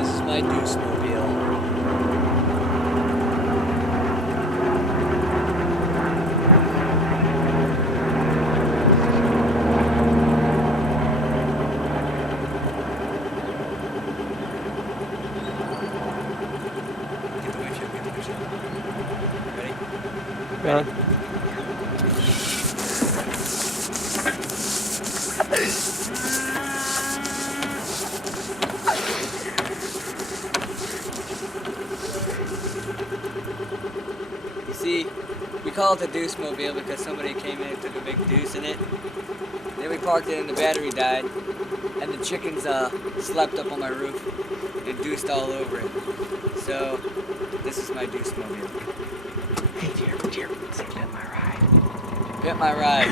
This is my Deuce-mobile. Get the windshield, get the windshield. Ready? Yeah. You see, we call it the Deuce-mobile because somebody came in and took a big deuce in it. Then we parked it and the battery died. And the chickens slept up on my roof and deuced all over it. So, this is my Deuce-mobile. Hey, dear, say get my ride. Get my ride.